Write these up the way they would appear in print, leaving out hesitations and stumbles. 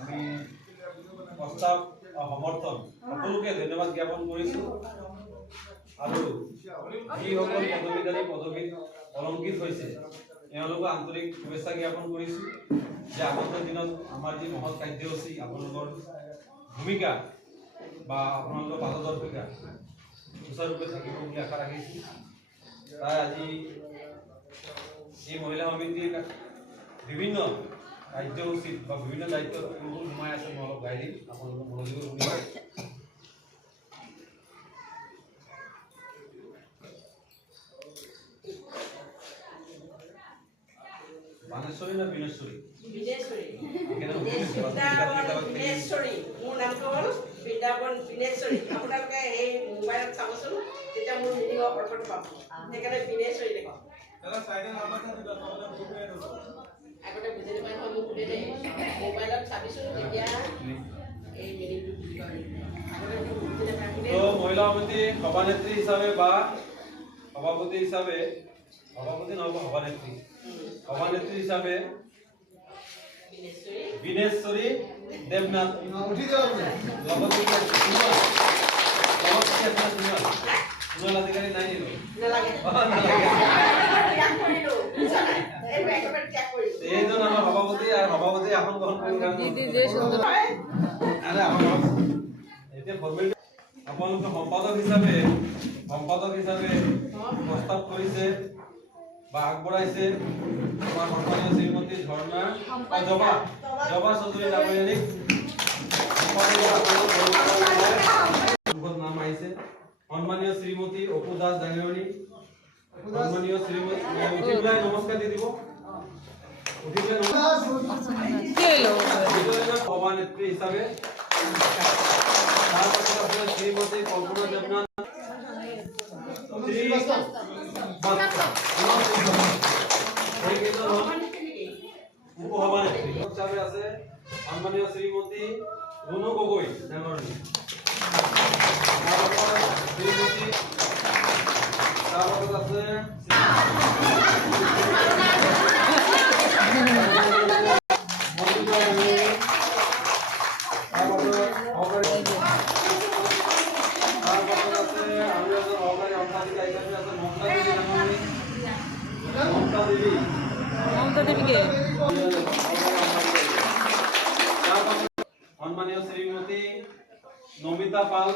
আমি প্ৰস্তাৱ সমৰ্থন সকলোকে ধন্যবাদ জ্ঞাপন কৰিছোঁ আৰু যিসকল পদবীধাৰী পদবীত অলংকৃত হৈছে তেওঁলোকক আন্তৰিক শুভেচ্ছা জ্ঞাপন কৰিছোঁ যে আগন্তুক দিনত আমাৰ যি মহৎ কাৰ্যসূচী আপোনালোকৰ ভূমিকা বা আপোনালোকৰ পাৰদৰ্শিতা সুচাৰুৰূপে থাকিব বুলি আশা ৰাখিছোঁ। তাই আজি এই মহিলা সমিতিৰ বিভিন্ন কাৰ্যসূচীত বা বিভিন্ন দায়িত্বত কোনবোৰ সোমাই আছে মই অলপ গাই দিম, আপোনালোকৰ মনোযোগৰ ভূমিকা। বানেশ্বৰী না বিনেশ্বৰী? বিনেশ্বৰী। বিনেশ্বৰী। মোৰ নামটো হ'ল বৃন্দাবন বিনেশ্বৰী। আপোনালোকে এই মোবাইলত চাবচোন, তেতিয়া মোৰ মিনিং অৰ্থটো পাব। সেইকাৰণে বিনেশ্বৰী লিখক। আগতে বুজি নাপায় নহয়, মোক সুধে দেই মোবাইলত চাবিচোন, তেতিয়া এই মিনিংটো বুজি পাবি। আগতে বুজি নাপায়। মহিলা সমিতি সভানেত্ৰী হিচাপে বা সভাপতি হিচাপে, সভাপতি নহ'ব সভানেত্ৰী, সভানেত্ৰী হিচাপে বিনেশ্বৰী দেৱনাথ। সোণাল আজিকালি নাই নিলো এইজন আমাৰ সভাপতি আৰু সভাপতি আসন গ্ৰহণ কৰি এতিয়া ফৰ্মেলিটি আপোনালোকে সম্পাদক হিচাপে প্ৰস্তাৱ কৰিছে বা আগবঢ়াইছে আমাৰ সন্মানীয় শ্ৰীমতী ঝৰ্ণা জবা চৌধুৰী ডাঙৰীয়ানীক নাম আহিছে। সন্মানীয় শ্ৰীমতী অপু দাস ডাঙৰীয়ানী, সন্মানীয় শ্ৰীমতী উঠি পেলাই নমস্কাৰ দি দিব। উঠি পেলাই সভানেত্ৰী হিচাপে তাৰপাছত আছে শ্ৰীমতী কল্পনা দেৱনাথ, উপসভানেত্ৰী হিচাপে আছে সন্মানীয় শ্ৰীমতী ৰুণু গগৈ ডাঙৰীয়ানী, শ্ৰীমতী তাৰপাছত আছে সন্মানীয় শ্ৰীমতী নমিতা পাল,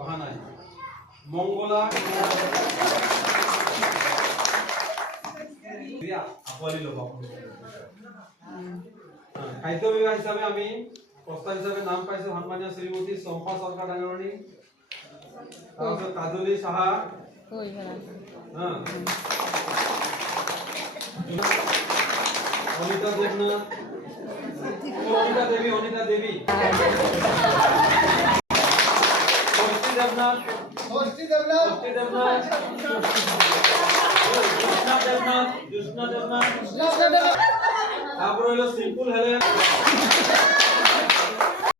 অহা নাই মংগলা আঁকোৱালি ল'ব। খাদ্য বিভাগ হিচাপে আমি প্ৰস্তাৱ হিচাপে নাম পাইছো সন্মানীয় শ্ৰীমতী চম্পা চৰকাৰ ডাঙৰীয়ানী, তাৰপিছত কাজলী সাহা, অনিতা দেৱনাথ, অনিতা দেৱী, জ্যোৎস্না দেৱনাথ, তাৰপৰ হলো সিম্পল হেলেন।